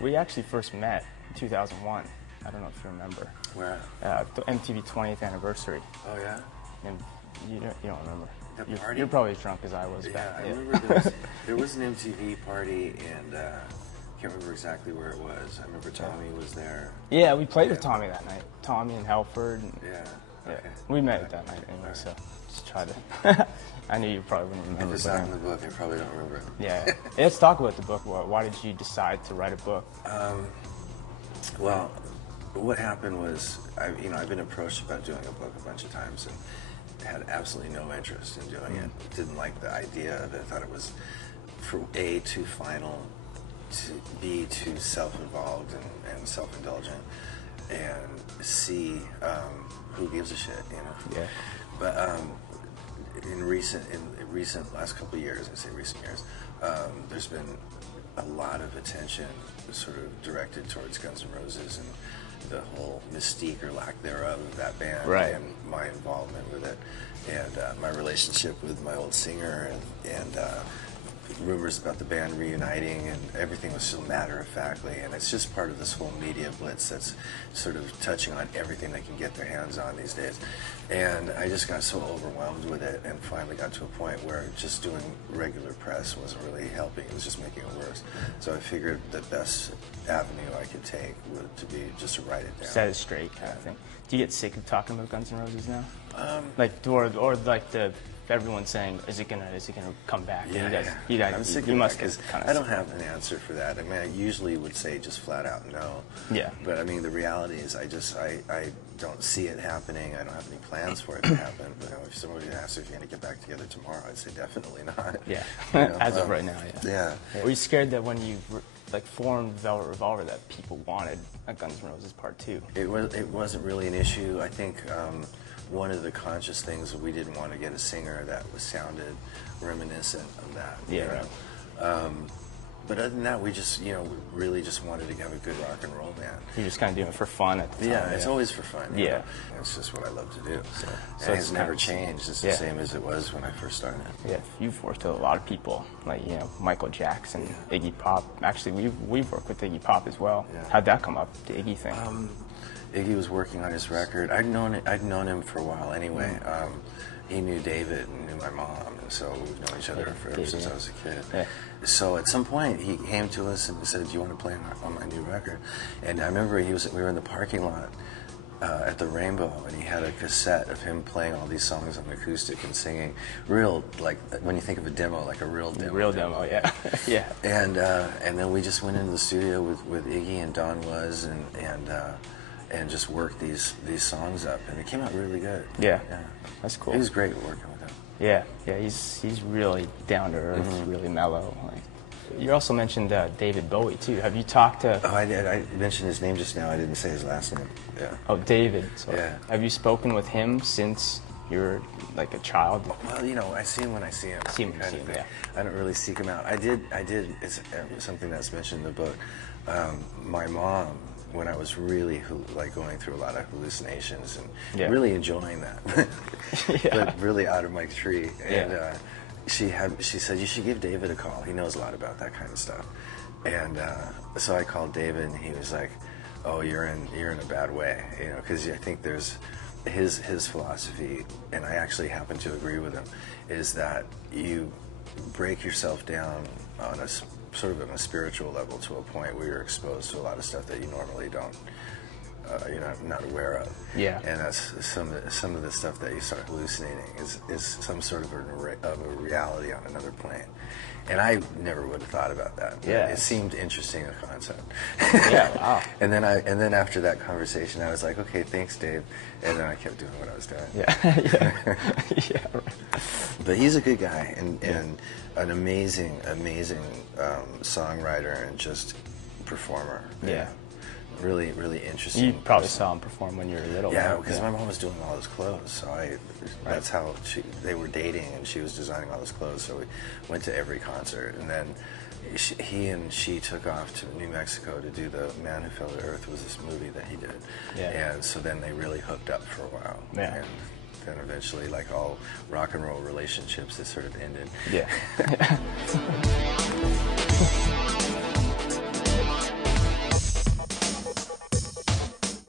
We actually first met in 2001. I don't know if you remember. Where? The MTV 20th anniversary. Oh yeah. And you don't remember. The party? You're probably as drunk as I was Yeah, back I then. remember there was an MTV party, and I can't remember exactly where it was. I remember Tommy was there. Yeah, we played with Tommy that night. Tommy and Halford. And, Yeah. yeah. Okay. We met that night anyway, so just try to. I knew you probably wouldn't remember. If it's not in the book, I probably don't remember. Yeah. Let's talk about the book. Why did you decide to write a book? Well, what happened was, I've been approached about doing a book a bunch of times and had absolutely no interest in doing it. Didn't like the idea of it. Thought it was, for A, too final, to B, too self-involved and self-indulgent, and C, who gives a shit, Yeah. But in recent last couple of years, I say recent years, there's been a lot of attention sort of directed towards Guns N' Roses and the whole mystique or lack thereof of that band, right, and my involvement with it, and my relationship with my old singer, and rumors about the band reuniting, and everything was so matter-of-factly, and it's just part of this whole media blitz that's sort of touching on everything they can get their hands on these days. And I just got so overwhelmed with it, and finally got to a point where just doing regular press wasn't really helping. It was just making it worse. So I figured the best avenue I could take would to be just to write it down. Set it straight kind of thing. Do you get sick of talking about Guns N' Roses now? Or like everyone saying, is it gonna come back? Yeah, you guys, I'm sick you of must that, because kind of. I don't have an answer for that. I mean, I usually would say just flat out no. Yeah. But I mean, the reality is, I don't see it happening. I don't have any plans for it to happen. If somebody asks if you're going to get back together tomorrow, I'd say definitely not. Yeah. You know, As of right now, yeah. Yeah. Were you scared that when you formed Velvet Revolver that people wanted a Guns N' Roses Part 2? It wasn't really an issue. I think one of the conscious things that we didn't want to get a singer that sounded reminiscent of that. Yeah. But other than that, we just, really just wanted to have a good rock and roll band. You're just kind of doing it for fun at the time. Yeah, it's always for fun. Yeah. It's just what I love to do. So it's never changed. It's the same as it was when I first started. Yeah, you've worked with a lot of people, like, Michael Jackson, Iggy Pop. Actually, we've worked with Iggy Pop as well. Yeah. How'd that come up, the Iggy thing? Iggy was working on his record. I'd known him for a while anyway. He knew David and knew my mom, and so we've known each other ever since I was a kid. Yeah. So at some point he came to us and said, "Do you want to play on my new record?" And I remember we were in the parking lot at the Rainbow, and he had a cassette of him playing all these songs on acoustic and singing, real, like when you think of a demo, like a real demo. Real demo, yeah. Yeah. And then we just went into the studio with Iggy and Don Was and just worked these songs up, and it came out really good. Yeah. That's cool. He was great working with him. Yeah, he's really down to earth, really mellow. You also mentioned David Bowie too. Have you talked to? Oh, I did. I mentioned his name just now. I didn't say his last name. Yeah. Oh, David. So yeah. Have you spoken with him since you're like a child? Well, I see him when I see him. Yeah. I don't really seek him out. I did. It's something that's mentioned in the book. My mom, when I was really going through a lot of hallucinations and really enjoying that, but really out of my tree. And she said, "You should give David a call. He knows a lot about that kind of stuff." And so I called David, and he was like, "Oh, you're in a bad way," because I think there's his philosophy, and I actually happen to agree with him, is that you break yourself down on a sort of on a spiritual level to a point where you're exposed to a lot of stuff that you normally don't, you're not aware of. Yeah. And that's some of the stuff that you start hallucinating is some sort of a reality on another plane. And I never would have thought about that. Yeah. It seemed interesting, a concept. Yeah. Wow. And then after that conversation, I was like, okay, thanks, Dave. And then I kept doing what I was doing. Yeah. Yeah. Right. But he's a good guy and an amazing songwriter and just performer. Yeah. Really, really interesting. You probably saw him perform when you were little. Yeah, right? because my mom was doing all his clothes, so that's how they were dating, and she was designing all his clothes. So we went to every concert, and then he and she took off to New Mexico to do The Man Who Fell to Earth, was this movie that he did. Yeah. And so then they really hooked up for a while. Yeah. And then eventually, like all rock and roll relationships, it sort of ended. Yeah.